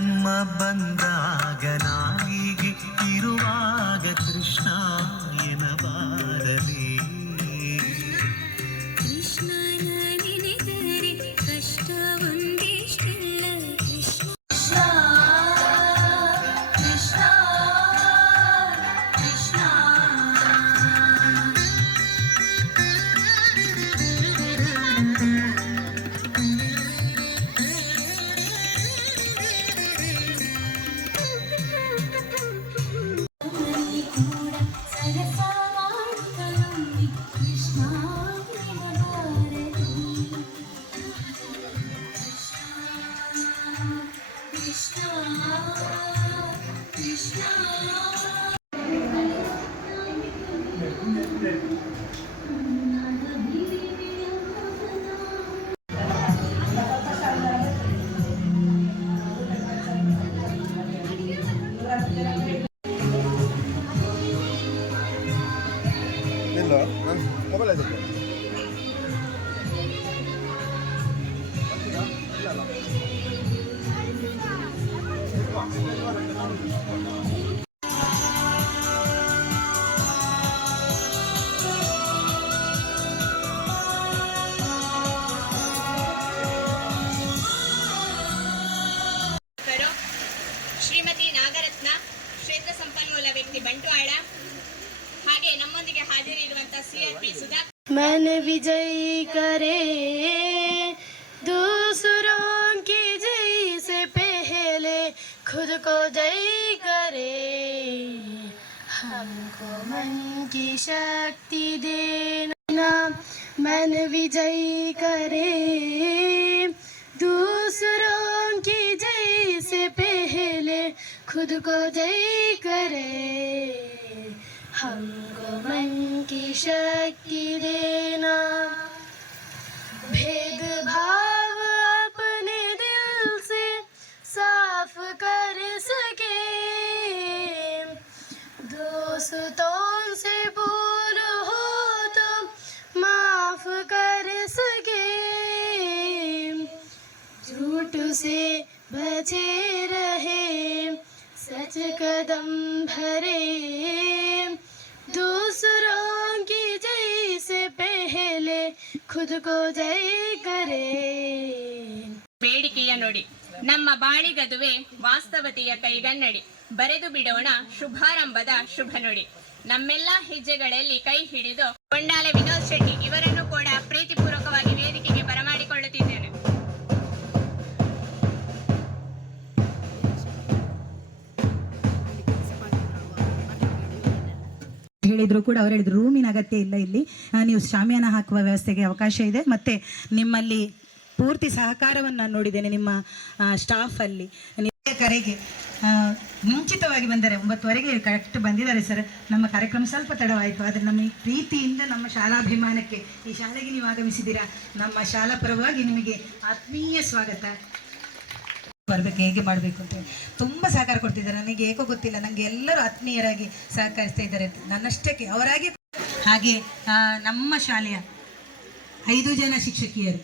ಜನ್ಮ ಬಂದಾಗ ನಾಲಿಗೆ ಇರುವಾಗ ಕೃಷ್ಣ ಎನಬಾರದೆ. ಶ್ರೀಮತಿ ನಾಗರತ್ನ, ಕ್ಷೇತ್ರ ಸಂಪನ್ಮೂಲ ವ್ಯಕ್ತಿ ಬಂಟ್ವಾಳ, ಹಾಗೆ ನಮ್ಮೊಂದಿಗೆ ಹಾಜರಿರುವಂತಹ ಸಿಆರ್ಪಿ ಸುಧಾ. मन विजयी करे दूसरों की जय से पहले खुद को जय करे, हमको मन की शक्ति देना. मन विजयी करे दूसरों की जय से पहले खुद को जय करे, हमको मन की शक्ति देना. भेदभाव अपने दिल से साफ कर सके, दोस्तों से भूल हो तो माफ कर सके, झूठ से बचे रहे सच कदम भरे, दूसरों की जय से पहले खुद को जय करे. ಬೇಡಿಕೆಯ ನುಡಿ, ನಮ್ಮ ಬಾಳಿಗದುವೆ ವಾಸ್ತವತೆಯ ಕೈಗನ್ನಡಿ, ಬರೆದು ಬಿಡೋಣ ಶುಭಾರಂಭದ ಶುಭ ನುಡಿ. ನಮ್ಮೆಲ್ಲ ಹೆಜ್ಜೆಗಳಲ್ಲಿ ಕೈ ಹಿಡಿದು ಕೊಂಡಾಲ ವಿನೋದ್ ಶೆಟ್ಟಿ ಇವರನ್ನು ಕೂಡ ಪ್ರೀತಿಪೂರ್ವಕವಾಗಿ ವೇದಿಕೆಗೆ ಬರಮಾಡಿಕೊಳ್ಳುತ್ತಿದ್ದೇನೆ. ಹೇಳಿದ್ರು ಕೂಡ ಅವ್ರು ಹೇಳಿದ್ರು ರೂಮಿನ ಅಗತ್ಯ ಇಲ್ಲ, ಇಲ್ಲಿ ನೀವು ಶಾಮಿಯಾನ ಹಾಕುವ ವ್ಯವಸ್ಥೆಗೆ ಅವಕಾಶ ಇದೆ. ಮತ್ತು ನಿಮ್ಮಲ್ಲಿ ಪೂರ್ತಿ ಸಹಕಾರವನ್ನು ನಾನು ನೋಡಿದ್ದೇನೆ ನಿಮ್ಮ ಸ್ಟಾಫಲ್ಲಿ. ಕರೆಗೆ ಮುಂಚಿತವಾಗಿ ಬಂದರೆ 9:15 ಕರೆಕ್ಟ್ ಬಂದಿದ್ದಾರೆ ಸರ್. ನಮ್ಮ ಕಾರ್ಯಕ್ರಮ ಸ್ವಲ್ಪ ತಡವಾಯಿತು, ಆದರೆ ನಮ್ಮ ಈ ಪ್ರೀತಿಯಿಂದ ನಮ್ಮ ಶಾಲಾಭಿಮಾನಕ್ಕೆ ಈ ಶಾಲೆಗೆ ನೀವು ಆಗಮಿಸಿದ್ದೀರಾ. ನಮ್ಮ ಶಾಲಾ ಪರವಾಗಿ ನಿಮಗೆ ಆತ್ಮೀಯ ಸ್ವಾಗತ. ಬರಬೇಕು, ಹೇಗೆ ಮಾಡಬೇಕು ಅಂತ ತುಂಬ ಸಹಕಾರ ಕೊಡ್ತಿದ್ದಾರೆ. ನನಗೆ ಏಕೋ ಗೊತ್ತಿಲ್ಲ, ನನಗೆ ಎಲ್ಲರೂ ಆತ್ಮೀಯರಾಗಿ ಸಹಕರಿಸ್ತಾ ಇದ್ದಾರೆ ನನ್ನಷ್ಟಕ್ಕೆ ಅವರಾಗಿ. ಹಾಗೆ ನಮ್ಮ ಶಾಲೆಯ 5 ಜನ ಶಿಕ್ಷಕಿಯರು,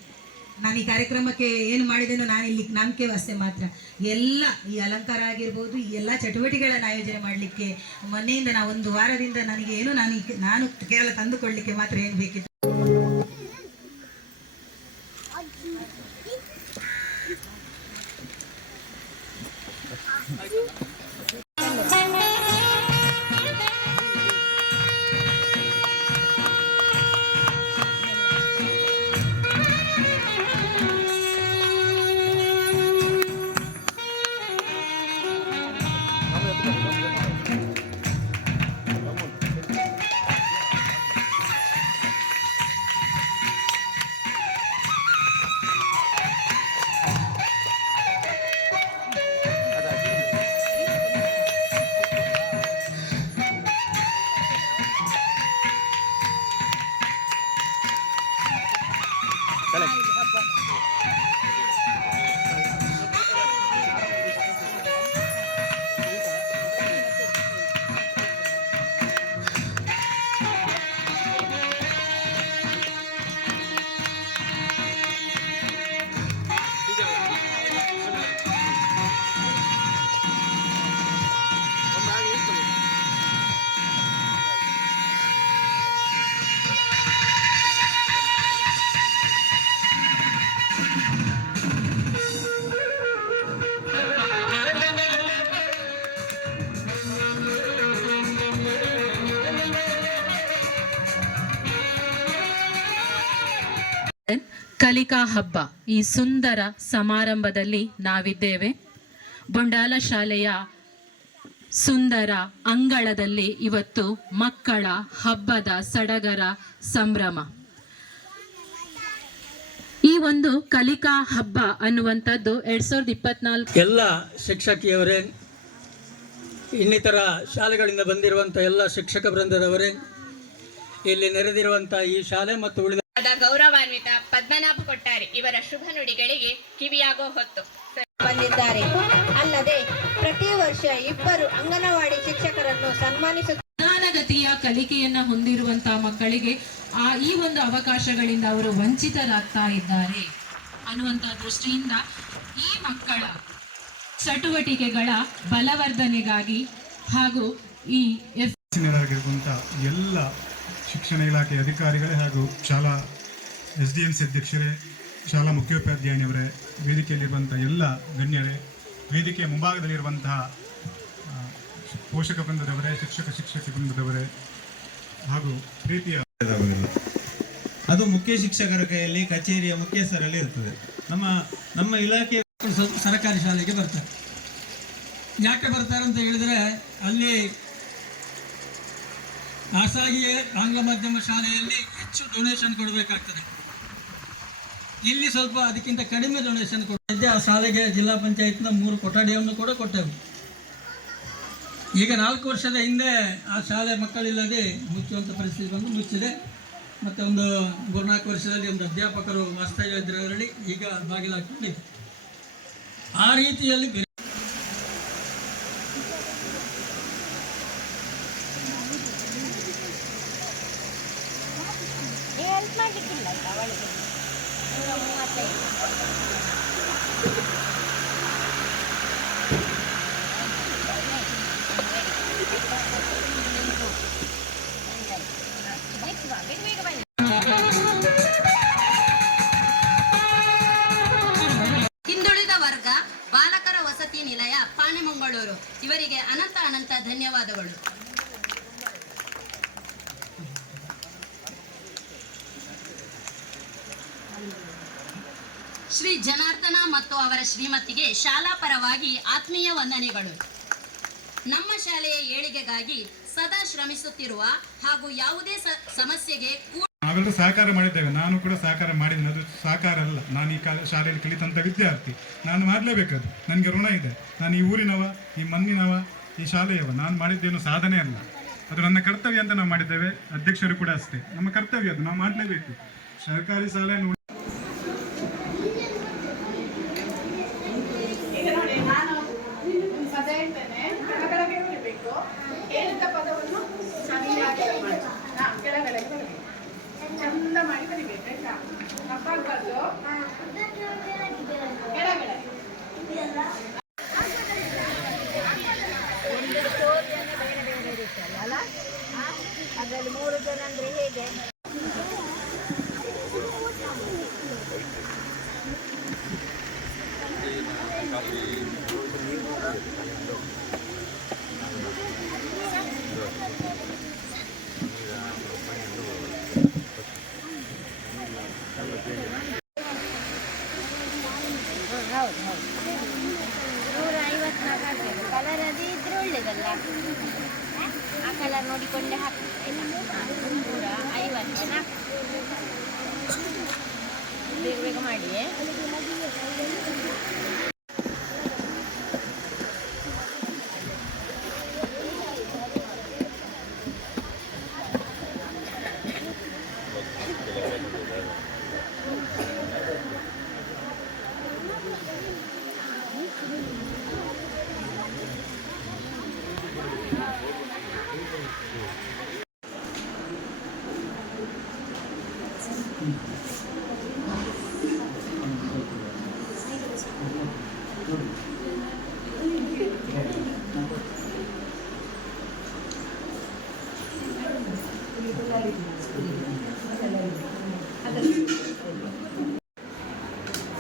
ನಾನು ಈ ಕಾರ್ಯಕ್ರಮಕ್ಕೆ ಏನು ಮಾಡಿದ್ದೇನೋ ನಾನು ಇಲ್ಲಿ ನಾಮಕೆ ವಾಸ್ತೆ ಮಾತ್ರ, ಎಲ್ಲ ಈ ಅಲಂಕಾರ ಆಗಿರ್ಬೋದು, ಈ ಎಲ್ಲ ಚಟುವಟಿಕೆಗಳನ್ನು ಆಯೋಜನೆ ಮಾಡಲಿಕ್ಕೆ ಮೊನ್ನೆಯಿಂದ ನಾವು 1 ವಾರದಿಂದ ನನಗೆ ಏನು ನಾನು ಕೇವಲ ತಂದುಕೊಳ್ಳಲಿಕ್ಕೆ ಮಾತ್ರ ಏನು ಬೇಕಿತ್ತು. ಕಲಿಕಾ ಹಬ್ಬ ಈ ಸುಂದರ ಸಮಾರಂಭದಲ್ಲಿ ನಾವಿದ್ದೇವೆ. ಬೊಂಡಾಲ ಶಾಲೆಯ ಸುಂದರ ಅಂಗಳದಲ್ಲಿ ಇವತ್ತು ಮಕ್ಕಳ ಹಬ್ಬದ ಸಡಗರ ಸಂಭ್ರಮ. ಈ ಒಂದು ಕಲಿಕಾ ಹಬ್ಬ ಅನ್ನುವಂಥದ್ದು 2024 ಎಲ್ಲ ಶಿಕ್ಷಕಿಯವರೇ, ಇನ್ನಿತರ ಶಾಲೆಗಳಿಂದ ಬಂದಿರುವಂಥ ಎಲ್ಲ ಶಿಕ್ಷಕ ವೃಂದದವರೇ, ಇಲ್ಲಿ ನೆರೆದಿರುವಂಥ ಈ ಶಾಲೆ ಮತ್ತು ಉಳಿದ ಗೌರವಾನ್ವಿತ ಪದ್ಮನಾಭ ಕೊಟ್ಟಾರಿ ಇವರ ಶುಭ ನುಡಿಗಳಿಗೆ ಕಿವಿಯಾಗೋ ಹೊತ್ತು ಬಂದಿದ್ದಾರೆ. ಅಲ್ಲದೆ ಪ್ರತಿ ವರ್ಷ 2 ಅಂಗನವಾಡಿ ಶಿಕ್ಷಕರನ್ನು ಸನ್ಮಾನಿಸುತ್ತಾರೆ. ನಿಧಾನಗತಿಯ ಕಲಿಕೆಯನ್ನ ಹೊಂದಿರುವಂತಹ ಮಕ್ಕಳಿಗೆ ಈ ಒಂದು ಅವಕಾಶಗಳಿಂದ ಅವರು ವಂಚಿತರಾಗ್ತಾ ಇದ್ದಾರೆ ಅನ್ನುವಂಥ ದೃಷ್ಟಿಯಿಂದ ಈ ಮಕ್ಕಳ ಚಟುವಟಿಕೆಗಳ ಬಲವರ್ಧನೆಗಾಗಿ ಹಾಗೂ ಈ ಎಲ್ಲ ಶಿಕ್ಷಣ ಇಲಾಖೆ ಅಧಿಕಾರಿಗಳೇ ಹಾಗೂ ಶಾಲಾ SDMC ಅಧ್ಯಕ್ಷರೇ, ಶಾಲಾ ಮುಖ್ಯೋಪಾಧ್ಯಾಯನವರೇ, ವೇದಿಕೆಯಲ್ಲಿರುವಂಥ ಎಲ್ಲ ಗಣ್ಯರೇ, ವೇದಿಕೆಯ ಮುಂಭಾಗದಲ್ಲಿರುವಂತಹ ಪೋಷಕ ವೃಂದದವರೇ, ಶಿಕ್ಷಕ ವೃಂದದವರೇ ಹಾಗೂ ಪ್ರೀತಿಯ ಅದು ಮುಖ್ಯ ಶಿಕ್ಷಕರ ಕೈಯಲ್ಲಿ, ಕಚೇರಿಯ ಮುಖ್ಯಸ್ಥರಲ್ಲಿ ಇರ್ತದೆ. ನಮ್ಮ ಇಲಾಖೆ ಸರ್ಕಾರಿ ಶಾಲೆಗೆ ಬರ್ತಾರೆ. ಯಾಕೆ ಬರ್ತಾರೆ ಅಂತ ಹೇಳಿದರೆ, ಅಲ್ಲಿ ಖಾಸಗಿಯೇ ಆಂಗ್ಲ ಮಾಧ್ಯಮ ಶಾಲೆಯಲ್ಲಿ ಹೆಚ್ಚು ಡೊನೇಷನ್ ಕೊಡಬೇಕಾಗ್ತದೆ. ಇಲ್ಲಿ ಸ್ವಲ್ಪ ಅದಕ್ಕಿಂತ ಕಡಿಮೆ ಡೊನೇಷನ್ ಕೊಟ್ಟಿದ್ದೆ. ಆ ಶಾಲೆಗೆ ಜಿಲ್ಲಾ ಪಂಚಾಯತ್ನ 3 ಕೊಠಡಿಯನ್ನು ಕೂಡ ಕೊಟ್ಟೆವು. ಈಗ 4 ವರ್ಷದ ಹಿಂದೆ ಆ ಶಾಲೆ ಮಕ್ಕಳಿಲ್ಲದೆ ಮುಚ್ಚುವಂಥ ಪರಿಸ್ಥಿತಿ ಬಂದು ಮುಚ್ಚಿದೆ. ಮತ್ತು ಒಂದು 3-4 ವರ್ಷದಲ್ಲಿ ಒಂದು ಅಧ್ಯಾಪಕರು ವಾಸ್ತವ್ಯ ಇದ್ದರಲ್ಲಿ ಈಗ ಬಾಗಿಲಾಗ್ಕೊಂಡಿದೆ. ಆ ರೀತಿಯಲ್ಲಿ ಹಿಂದುಳಿದ ವರ್ಗ ಬಾಲಕರ ವಸತಿ ನಿಲಯ ಪಾಣೆಮಂಗಳೂರು ಇವರಿಗೆ ಅನಂತ ಧನ್ಯವಾದಗಳು. ಶ್ರೀ ಜನಾರ್ದನ ಮತ್ತು ಅವರ ಶ್ರೀಮತಿಗೆ ಶಾಲಾ ಪರವಾಗಿ ಆತ್ಮೀಯ ವಂದನೆಗಳು. ನಮ್ಮ ಶಾಲೆಯ ಏಳಿಗೆಗಾಗಿ ಸದಾ ಶ್ರಮಿಸುತ್ತಿರುವ ಹಾಗೂ ಯಾವುದೇ ಸಮಸ್ಯೆಗೆ ನಾವೆಲ್ಲರೂ ಸಹಕಾರ ಮಾಡಿದ್ದೇವೆ. ನಾನು ಕೂಡ ಸಹಕಾರ ಮಾಡಿದ್ದೇನೆ. ಅದು ಸಹಕಾರ ಅಲ್ಲ, ನಾನು ಈ ಶಾಲೆಯಲ್ಲಿ ಕಲಿತಂಥ ವಿದ್ಯಾರ್ಥಿ. ನಾನು ಮಾಡಲೇಬೇಕದು, ನನಗೆ ಋಣ ಇದೆ. ನಾನು ಈ ಊರಿನವ, ಈ ಮಣ್ಣಿನವ, ಈ ಶಾಲೆಯವ. ನಾನು ಮಾಡಿದ್ದೇನು ಸಾಧನೆ ಅಲ್ಲ, ಅದು ನನ್ನ ಕರ್ತವ್ಯ ಅಂತ ನಾವು ಮಾಡಿದ್ದೇವೆ. ಅಧ್ಯಕ್ಷರು ಕೂಡ ಅಷ್ಟೇ, ನಮ್ಮ ಕರ್ತವ್ಯ ಅದು, ನಾವು ಮಾಡಲೇಬೇಕು. ಸರ್ಕಾರಿ ಶಾಲೆ ಚಂದ ಮಾಡಿ ಕಲಿಬೇಕು ಆಯ್ತಾ? ತಪ್ಪಾಗ್ಬಾರ್ದು. ಕೆಳಗಡೆ ಅದರಲ್ಲಿ 3 ಜನ ಅಂದ್ರೆ ಹೇಗೆ? ಹೌದು 154 ಕಲರ್ ಅದು ಇದ್ರೆ ಒಳ್ಳೇದಲ್ಲ. ಆ ಕಲರ್ ನೋಡಿಕೊಂಡೆ ಹಾಕಿ 154 ಬೇಗ ಮಾಡಿ.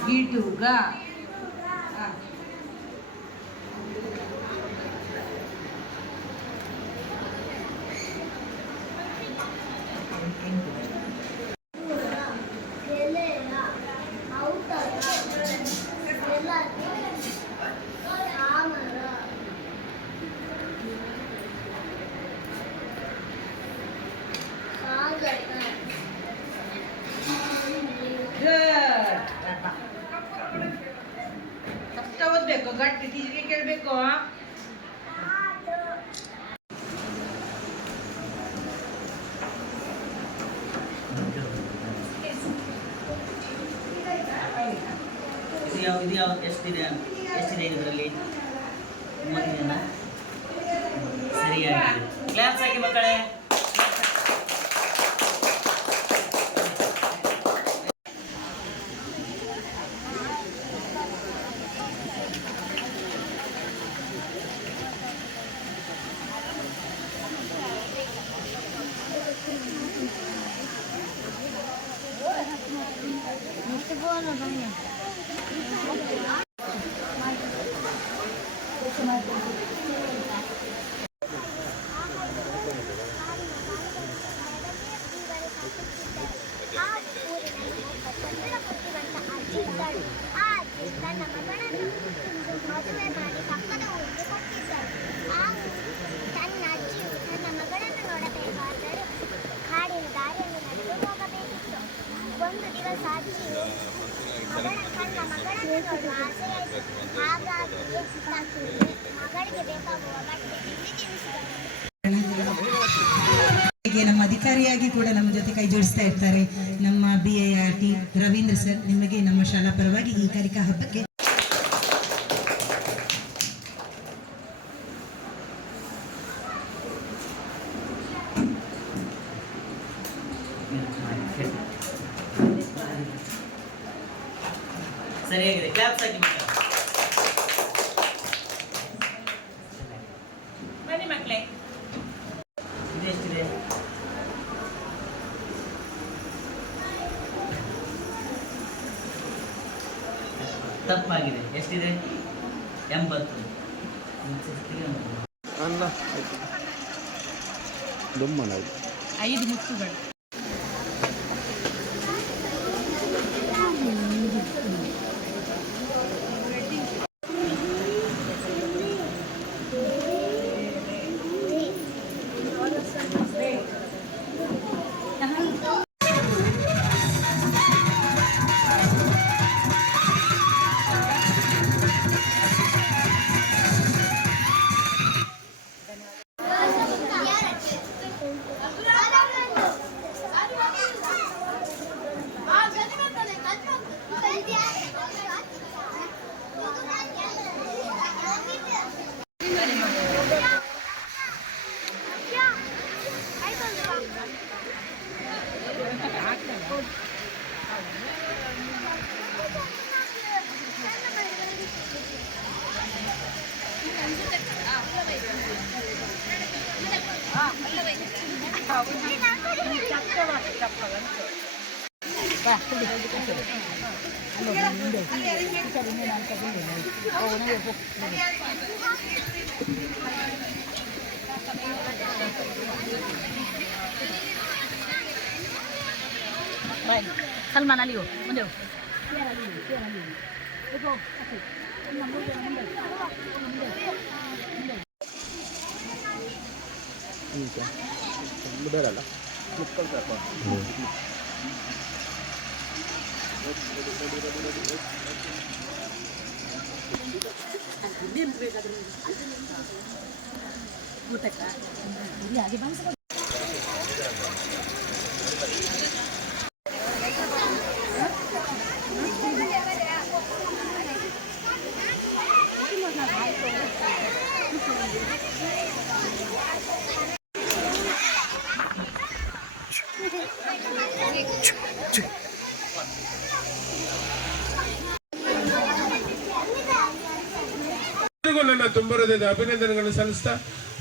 ಗಿಡುಗ. ಕಷ್ಟ ಓದ್ಬೇಕು, ಗಟ್ಟಿ ಟೀಚರ್ಗೆ ಕೇಳಬೇಕು. ಎಷ್ಟಿದೆ ಇದರಲ್ಲಿ? 30 ಜನ. ಸರಿಯಾಗಿದೆ. ಕ್ಲಾಸ್ ಆಗಿ ಮಕ್ಕಳೇ. ಒಂದು ದಿವಸ ಅಜ್ಜಿ ತನ್ನ ಮಗಳನ್ನು ನೋಡುವ ಆಸೆಯಾಯಿತು. ಹಾಗಾಗಿ ಮಗಳಿಗೆ ಬೇಕಾಗುವ ಬಟ್ಟೆ ನಮ್ಮ ಅಧಿಕಾರಿಯಾಗಿ ಕೂಡ ನಮ್ಮ ಜೊತೆ ಕೈ ಜೋಡಿಸ್ತಾ ಇರ್ತಾರೆ ನಮ್ಮ BIRT ರವೀಂದ್ರ ಸರ್. ನಿಮಗೆ ನಮ್ಮ ಶಾಲಾ ಪರವಾಗಿ ಈ ಕಲಿಕಾ ಹಬ್ಬಕ್ಕೆ ಸರಿಯಾಗಿದೆ. ಕ್ಲಾಪ್ಸ್ ಹಾಕಿ ಬನ್ನಿ ಮಕ್ಕಳೇ. ಇದೆಷ್ಟಿದೆ? ತಪ್ಪಾಗಿದೆ. ಎಷ್ಟಿದೆ? 80. 5 ಮುತ್ತುಗಳು. ಸಲ್ಮಾನ್ ಅಲ್ಲಿಯೋ ಮುಂದೆ ನನ್ನ ತುಂಬ ಹೃದಯದ ಅಭಿನಂದನೆಗಳನ್ನು ಸಲ್ಲಿಸ್ತಾ,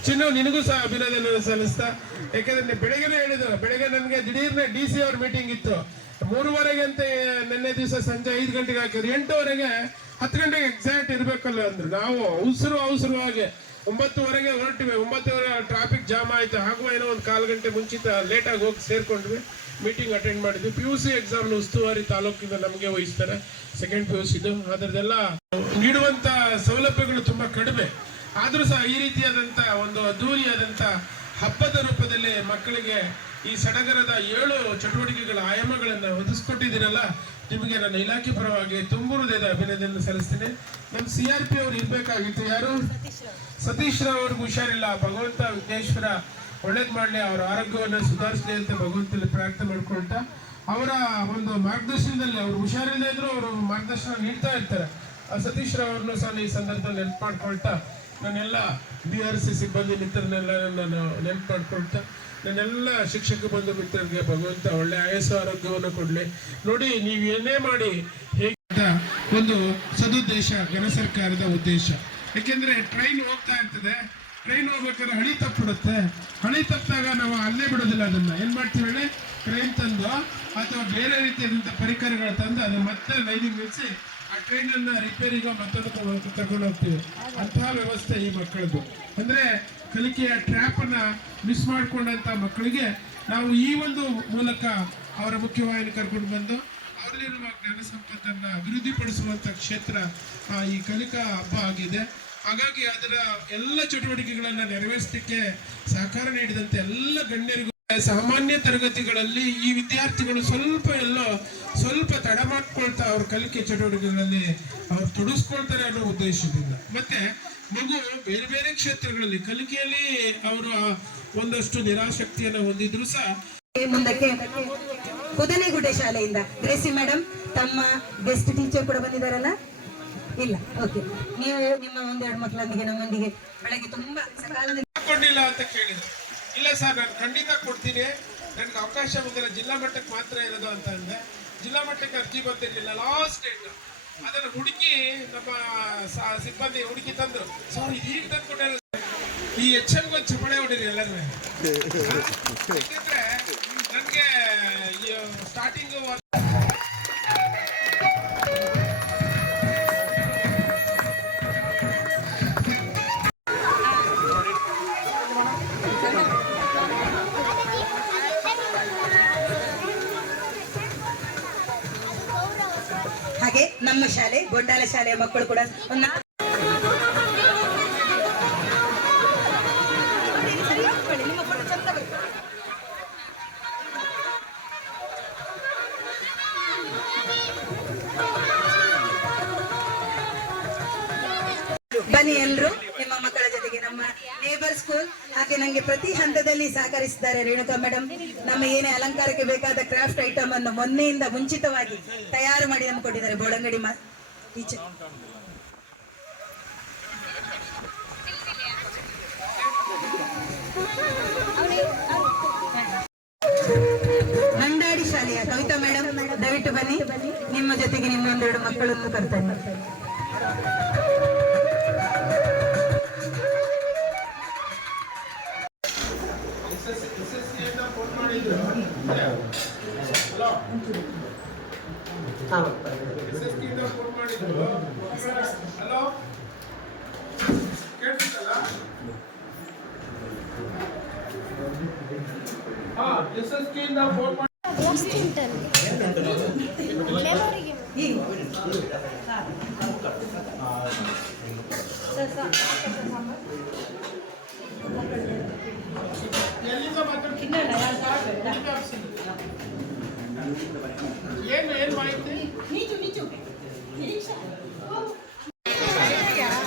ಚಿನ್ನು ನಿನಗೂ ಸಹ ಅಭಿನಂದನೆಗಳನ್ನು ಸಲ್ಲಿಸ್ತಾ. ಯಾಕಂದ್ರೆ ಬೆಳಗ್ಗೆ ಹೇಳಿದ್ರು, ಬೆಳಗ್ಗೆ ನನಗೆ ದಿಢೀರ್ನೆ DC ಅವ್ರ ಮೀಟಿಂಗ್ ಇತ್ತು. 3:30 ಅಂತ ನಿನ್ನೆ ದಿವಸ ಸಂಜೆ 5 ಗಂಟೆಗೆ ಹಾಕಿದ್ರು. 8:00 10 ಗಂಟೆಗೆ ಎಕ್ಸಾಕ್ಟ್ ಇರ್ಬೇಕಲ್ಲ ಅಂದ್ರು. ನಾವು ಅವಸರವಾಗಿ 9:00 ಹೊರಟಿವಿ. 9:00 ಟ್ರಾಫಿಕ್ ಜಾಮ್ ಆಯ್ತು. ಆಗುವ ಏನೋ ಒಂದು 1/4 ಗಂಟೆ ಮುಂಚಿತ ಲೇಟಾಗಿ ಹೋಗಿ ಸೇರ್ಕೊಂಡ್ವಿ. ಮೀಟಿಂಗ್ ಅಟೆಂಡ್ ಮಾಡಿದ್ವಿ. PUC ಎಕ್ಸಾಮ್ ಉಸ್ತುವಾರಿ ತಾಲೂಕಿಂದ ನಮಗೆ ವಹಿಸ್ತಾರೆ. ಸೆಕೆಂಡ್ PUC ಇದು. ಅದರದೆಲ್ಲ ನೀಡುವಂತ ಸೌಲಭ್ಯಗಳು ತುಂಬಾ ಕಡಿಮೆ. ಆದ್ರೂ ಸಹ ಈ ರೀತಿಯಾದಂತ ಒಂದು ಅದ್ದೂರಿಯಾದಂತ ಹಬ್ಬದ ರೂಪದಲ್ಲಿ ಮಕ್ಕಳಿಗೆ ಈ ಸಡಗರದ 7 ಚಟುವಟಿಕೆಗಳ ಆಯಾಮಗಳನ್ನು ಒದಗಿಸ್ಕೊಟ್ಟಿದ್ದೀರಲ್ಲ, ನಿಮಗೆ ನನ್ನ ಇಲಾಖೆ ಪರವಾಗಿ ತುಂಬ ಹೃದಯದ ಅಭಿನಂದನೆ ಸಲ್ಲಿಸ್ತೀನಿ. ನಮ್ಮ CRP ಅವ್ರು ಇರ್ಬೇಕಾಗಿತ್ತು. ಯಾರು? ಸತೀಶ್ ರಾವ್ ಅವ್ರಿಗೆ ಹುಷಾರಿಲ್ಲ. ಭಗವಂತ ವಿಘ್ನೇಶ್ವರ ಒಳ್ಳೇದ್ ಮಾಡಲಿ, ಅವರ ಆರೋಗ್ಯವನ್ನು ಸುಧಾರಿಸಲಿ ಅಂತ ಭಗವಂತನಲ್ಲಿ ಪ್ರಾರ್ಥನೆ ಮಾಡ್ಕೊಳ್ತಾ, ಅವರ ಒಂದು ಮಾರ್ಗದರ್ಶನದಲ್ಲಿ ಅವ್ರು ಹುಷಾರಿಲ್ಲದೆ ಇದ್ರು ಅವರು ಮಾರ್ಗದರ್ಶನ ನೀಡ್ತಾ ಇರ್ತಾರೆ. ಸತೀಶ್ ರಾವ್ ಅವ್ರನ್ನ ಸಹ ಈ ಸಂದರ್ಭದಲ್ಲಿ ನೆನಪು ಮಾಡ್ಕೊಳ್ತಾ, ನನ್ನೆಲ್ಲ BRC ಸಿಬ್ಬಂದಿ ಮಿತ್ರರನ್ನೆಲ್ಲ ನಾನು ನೆನಪು ಮಾಡ್ಕೊಳ್ತಾ, ನನ್ನೆಲ್ಲ ಶಿಕ್ಷಕ ಬಂಧು ಮಿತ್ರರಿಗೆ ಭಗವಂತ ಒಳ್ಳೆ ಆಯಸ್ಸು ಆರೋಗ್ಯವನ್ನು ಕೊಡಲಿ. ನೋಡಿ, ನೀವು ಏನೇ ಮಾಡಿ ಹೇಗೆ ಒಂದು ಸದುದ್ದೇಶ ಘನ ಸರ್ಕಾರದ ಉದ್ದೇಶ. ಯಾಕೆಂದ್ರೆ ಟ್ರೈನ್ ಹೋಗ್ತಾ ಇರ್ತದೆ, ಟ್ರೈನ್ ಹೋಗ್ಬೇಕಾದ್ರೆ ಹಳಿ ತಪ್ಪಿಡುತ್ತೆ. ಹಳಿ ತಪ್ಪಿದಾಗ ನಾವು ಅಲ್ಲೇ ಬಿಡೋದಿಲ್ಲ. ಅದನ್ನ ಏನ್ ಮಾಡ್ತೀವಿ ಹೇಳಿ, ಟ್ರೈನ್ ತಂದು ಅಥವಾ ಬೇರೆ ರೀತಿಯಾದಂಥ ಪರಿಕರಗಳು ತಂದು ಅದನ್ನ ಮತ್ತೆ ಲೈನಿಂಗ್ ನಿಲ್ಲಿಸಿ ಆ ಟ್ರೈನ್ ಅನ್ನ ರಿಪೇರಿಗ ಮತ್ತೊಂದು ತಗೊಂಡು ಹೋಗ್ತೀವಿ. ಅಂತಹ ವ್ಯವಸ್ಥೆ ಈ ಮಕ್ಕಳದು. ಅಂದ್ರೆ ಕಲಿಕೆಯ ಟ್ರ್ಯಾಪ್ ಅನ್ನ ಮಿಸ್ ಮಾಡ್ಕೊಂಡಂತ ಮಕ್ಕಳಿಗೆ ನಾವು ಈ ಒಂದು ಮೂಲಕ ಅವರ ಮುಖ್ಯವಾಹಿನಿ ಕರ್ಕೊಂಡು ಬಂದು ಅವರಲ್ಲಿರುವ ಜ್ಞಾನ ಸಂಪತ್ತನ್ನ ಅಭಿವೃದ್ಧಿಪಡಿಸುವಂತ ಕ್ಷೇತ್ರ ಈ ಕಲಿಕಾ ಹಬ್ಬ ಆಗಿದೆ. ಹಾಗಾಗಿ ಅದರ ಎಲ್ಲ ಚಟುವಟಿಕೆಗಳನ್ನ ನೆರವೇರಿಸಲಿಕ್ಕೆ ಸಹಕಾರ ನೀಡಿದಂತೆ ಎಲ್ಲ ಗಣ್ಯರಿಗೂ, ಸಾಮಾನ್ಯ ತರಗತಿಗಳಲ್ಲಿ ಈ ವಿದ್ಯಾರ್ಥಿಗಳು ಸ್ವಲ್ಪ ತಡ ಮಾಡ್ಕೊಳ್ತಾ ಅವ್ರ ಕಲಿಕೆ ಚಟುವಟಿಕೆಗಳಲ್ಲಿ ಅವ್ರು ತೊಡಗಿಸ್ಕೊಳ್ತಾರೆ ಅನ್ನೋ ಉದ್ದೇಶದಿಂದ. ಮತ್ತೆ ಮಗು ಬೇರೆ ಬೇರೆ ಕ್ಷೇತ್ರಗಳಲ್ಲಿ ಕಲಿಕೆಯಲ್ಲಿ ಅವರು ಒಂದಷ್ಟು ನಿರಾಸಕ್ತಿಯನ್ನು ಹೊಂದಿದ್ರು ಸಹ ಮುಂದಕ್ಕೆ ಕುದನೆಗುಡ್ಡೆ ಶಾಲೆಯಿಂದ ಗ್ರೇಸಿ ಮೇಡಮ್ ತಮ್ಮ ಗೆಸ್ಟ್ ಟೀಚರ್ ಕೂಡ ಬಂದಿದ್ದಾರಲ್ಲ? ಇಲ್ಲ, ಓಕೆ. ನೀವು ನಿಮ್ಮ ಒಂದೆರಡು ಮಕ್ಕಳೊಂದಿಗೆ ನಮ್ಮೊಂದಿಗೆ ಬೆಳಗ್ಗೆ ತುಂಬಾ ಸಕಾಲದಲ್ಲಿ ಕೊಡ್ಲಿಲ್ಲ ಅಂತ ಕೇಳಿದ್ರು. ಇಲ್ಲ ಸರ್, ನಾನು ಖಂಡಿತ ಕೊಡ್ತೀನಿ, ನನಗೆ ಅವಕಾಶ ಬಂದಿಲ್ಲ, ಜಿಲ್ಲಾ ಮಟ್ಟಕ್ಕೆ ಮಾತ್ರ ಇರೋದು ಅಂತ ಅಂದೆ. ಜಿಲ್ಲಾ ಮಟ್ಟಕ್ಕೆ ಅರ್ಜಿ ಬಂದಿರಲಿಲ್ಲ. ಲಾಸ್ಟ್ ಡೇಟ್ ಅದನ್ನು ಹುಡುಕಿ ನಮ್ಮ ಸಿಬ್ಬಂದಿ ಹುಡುಕಿ ತಂದ್ರು. ಸರ್ ಈಗ ತಂದ್ಕೊಟ್ಟಿಲ್ಲ. ಈ HM ಒಂದು ಚಪಡೆ ಹೊಡಿರಿ ಎಲ್ಲರೂ. ಯಾಕಂದ್ರೆ ನನಗೆ ಸ್ಟಾರ್ಟಿಂಗು ಹಾಗೆ ನಮ್ಮ ಶಾಲೆ ಗೊಂಡಾಲ ಶಾಲೆಯ ಮಕ್ಕಳು ಕೂಡ ಬನ್ನಿ ಎಲ್ಲರೂ ನಿಮ್ಮ ಮಕ್ಕಳ ಜೊತೆಗೆ. ನಮ್ಮ ನೇಬರ್ ಸ್ಕೂಲ್ ಹಾಗೆ ನಂಗೆ ಪ್ರತಿ ಹಂತದಲ್ಲಿ ಸಹಕರಿಸಿದ್ದಾರೆ ರೇಣುಕಾ ಮೇಡಮ್. ನಮ್ಮ ಏನೇ ಅಲಂಕಾರಕ್ಕೆ ಬೇಕಾದ ಕ್ರಾಫ್ಟ್ ಐಟಮ್ ಅನ್ನು ಮೊನ್ನೆಯಿಂದ ಮುಂಚಿತವಾಗಿ ತಯಾರು ಮಾಡಿ ನಮ್ಗೆ ಕೊಟ್ಟಿದ್ದಾರೆ ಬೋಳಂಗಡಿ ಟೀಚರ್. ನಂಡಾಡಿ ಶಾಲೆಯ ಕವಿತಾ ಮೇಡಮ್ ದಯವಿಟ್ಟು ಬನ್ನಿ. ನಿಮ್ಮ ಜೊತೆಗೆ ನಿಮ್ಮ ಒಂದೆರಡು ಮಕ್ಕಳನ್ನು ಕರ್ತಾನೆ. ಹಲೋ, ಕೇಳ್ತಿದ್ದಲ್ಲ? SSK ಇಂದ ಫೋನ್ ಮಾಡಿ. ಎಲ್ಲಿಂದ ಮಾತಾಡ್ತೀನಿ? ಏನು ಮಾಹಿತಿ? ಯಾರು?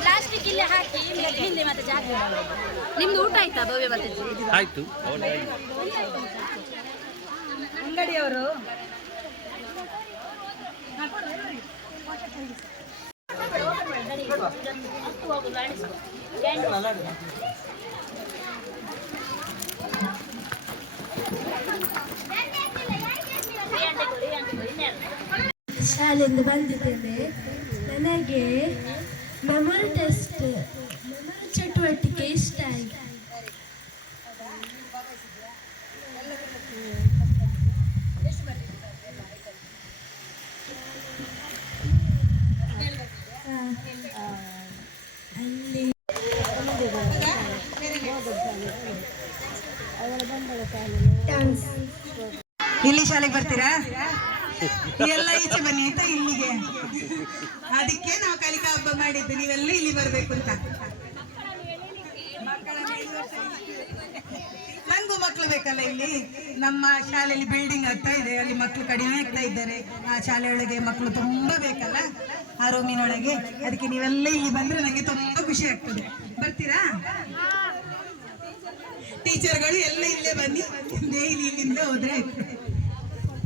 ಪ್ಲಾಸ್ಟಿಕ್ ಇಲ್ಲೇ ಹಾಕಿ ಹಿಂದೆ ಮತ್ತೆ ಜಾಗ ನಿಮ್ದು ಊಟ ಆಯ್ತಾ ಭವ್ಯ ಮತ್ತೆ ಆಯ್ತು. ಅಂಗಡಿಯವರು ಶಾಲೆಯಿಂದ ಬಂದಿದ್ದೇನೆ. ನನಗೆ ಮೆಮೊರಿ ಟೆಸ್ಟ್ ಚಟುವಟಿಕೆ ಇಷ್ಟ ಆಯಿತು. ಅಲ್ಲಿ ಇಲ್ಲಿ ಶಾಲೆಗೆ ಬರ್ತೀರಾ? ಎಲ್ಲ ಈಚೆ ಬನ್ನಿ ಆಯ್ತಾ ಇಲ್ಲಿಗೆ. ಅದಕ್ಕೆ ನಾವು ಕಲಿಕಾ ಹಬ್ಬ ಮಾಡಿದ್ದು, ನೀವೆಲ್ಲ ಇಲ್ಲಿ ಬರ್ಬೇಕು ಅಂತ. ನಂಗೂ ಮಕ್ಕಳು ಬೇಕಲ್ಲ ಇಲ್ಲಿ. ನಮ್ಮ ಶಾಲೆಯಲ್ಲಿ ಬಿಲ್ಡಿಂಗ್ ಆಗ್ತಾ ಇದೆ, ಅಲ್ಲಿ ಮಕ್ಕಳು ಕಡಿಮೆ ಆಗ್ತಾ ಇದ್ದಾರೆ. ಆ ಶಾಲೆಯೊಳಗೆ ಮಕ್ಕಳು ತುಂಬಾ ಬೇಕಲ್ಲ, ಆ ರೂಮಿನೊಳಗೆ. ಅದಕ್ಕೆ ನೀವೆಲ್ಲ ಇಲ್ಲಿ ಬಂದ್ರೆ ನಂಗೆ ತುಂಬಾ ಖುಷಿ ಆಗ್ತದೆ. ಬರ್ತೀರಾ? ಟೀಚರ್ಗಳು ಎಲ್ಲ ಇಲ್ಲೇ ಬನ್ನಿ, ಡೈಲಿ ಇಲ್ಲಿಂದ ಹೋದ್ರೆ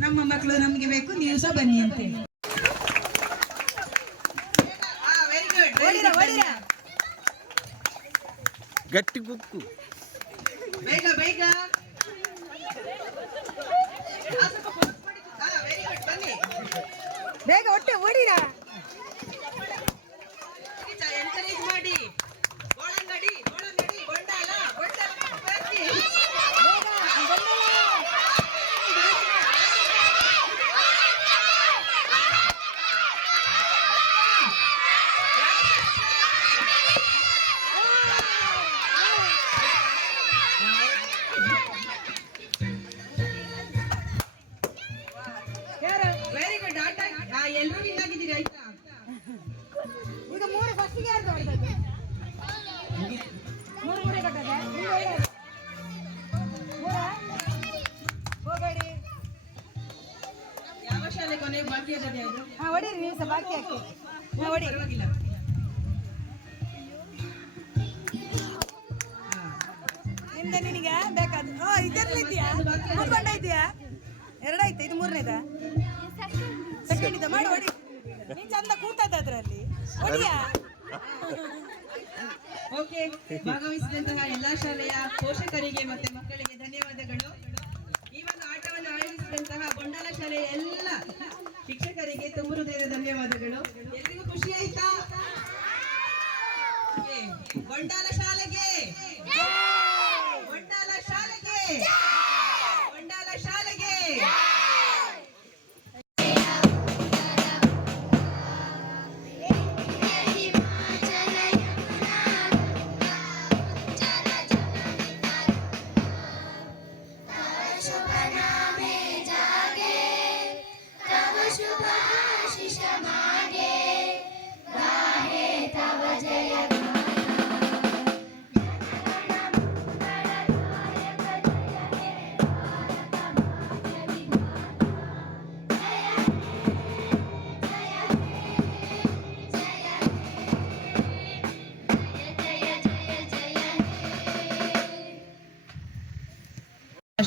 ನಮ್ಮ ಮಕ್ಕಳು ನಮ್ಗೆ ಬೇಕು, ನೀವು ಸಹ ಬನ್ನಿ ಅಂತ ಹೇಳಿ. Very good. ಗಟ್ಟಿ ಕುಕ್ಕು ಬೇಗ ಬೇಗ. ಬನ್ನಿ ಬೇಗ, ಒಟ್ಟೆ ಓಡಿರಾ. ಎನ್ಕರೇಜ್ ಮಾಡಿ. ಗೋಳಂಗಡಿ ಗೋಳಂಗಡಿ, ಗೊಂಡಾಲ ಗೊಂಡಾಲ. Very good. ಆಟ ಎಲ್ಲರೂ ವಿನ್ ಆಗಿದ್ದೀರಿ ಆಯ್ತಾ? ಈಗ 3 ಫಸ್ಟಿಗೆ ಯಾರು ಹೊಡೆದದ್ದು? 3 ಕಟ್ಟದ ಹೋಗಡಿ. ಯಾವ ಶಾಲೆ ಕೊನೆ ಬಾಕಿ ಇದ್ದದೆ ಅದು? ಹೊಡೀರಿ ನೀವು ಸಹ, ಬಾಕಿ ಹಾಕಿ. ಹೊಡಿ, ಪರವಾಗಿಲ್ಲ. ನಿಮ್ದೆ ನಿನಗೆ ಬೇಕಾದ ಇದೆಲ್ಲಿದ್ಯಾ? ಮೂರ್ಕೊಂಡೈತಿಯಾ? ಎರಡಾಯ್ತು, ಇದು 3ನೇದಾ? ಸೆಕೆಂಡ್ ಇದೆ. ಮಾಡಿ ಹೊಡಿ. ನೀನ್ ಚಂದ ಕೂತದ ಅದ್ರಲ್ಲಿ. ಹೊಡಿಯಾ? ಓಕೆ. ಭಾಗವಹಿಸಿದಂತಹ ಎಲ್ಲಾ ಶಾಲೆಯ ಪೋಷಕರಿಗೆ ಮತ್ತೆ ಮಕ್ಕಳಿಗೆ ಧನ್ಯವಾದಗಳು. ಈ ಒಂದು ಆಟವನ್ನು ಆಯೋಜಿಸಿದಂತಹ ಗೊಂಡಾಲ ಶಾಲೆಯ ಎಲ್ಲ ಶಿಕ್ಷಕರಿಗೆ ತುಂಬ ಹೃದಯದ ಧನ್ಯವಾದಗಳು. ಎಲ್ರಿಗೂ ಖುಷಿ ಆಯ್ತಾ? ಗೊಂಡಾಲ ಶಾಲೆಗೆ, ಗೊಂಡಾಲ ಶಾಲೆಗೆ, ಗೊಂಡಾಲ ಶಾಲೆಗೆ.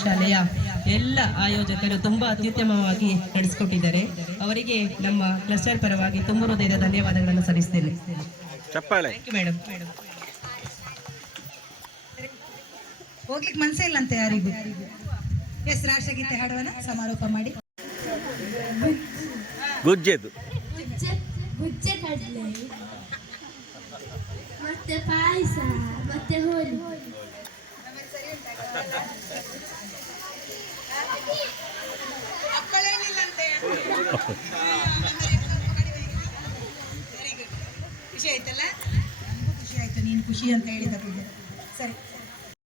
ಶಾಲೆಯ ಎಲ್ಲ ಆಯೋಜಕರು ತುಂಬಾ ಅತ್ಯುತ್ತಮವಾಗಿ ನಡೆಸಿಕೊಟ್ಟಿದ್ದಾರೆ. ಅವರಿಗೆ ನಮ್ಮ ಕ್ಲಸ್ಟರ್ ಪರವಾಗಿ ತುಂಬ ಹೃದಯದ ಧನ್ಯವಾದಗಳನ್ನು ಸಲ್ಲಿಸ್ತೇನೆ. ಚಪ್ಪಾಳೆ. ಮೇಡಮ್. ಹೋಗ್ಲಿಕ್ಕೆ ಮನಸ್ಸೇ ಇಲ್ಲಂತೆ ಯಾರಿಗೂ. ಎಸ್, ರಾಷ್ಟ್ರಗೀತೆ ಹಾಡುವನ ಸಮಾರೋಪ ಮಾಡಿ. ಗುಜ್ಜೆದು ಗುಜ್ಜೆ ಕಡಲೆ ಮತ್ತೆ ಪಾಯಸ ಮತ್ತೆ ಹೋಳಿ. ಖುಷಿ ಆಯ್ತಲ್ಲ? ಖುಷಿ ಆಯ್ತು, ನೀನು ಖುಷಿ ಅಂತ ಹೇಳಿದ. ಸರಿ.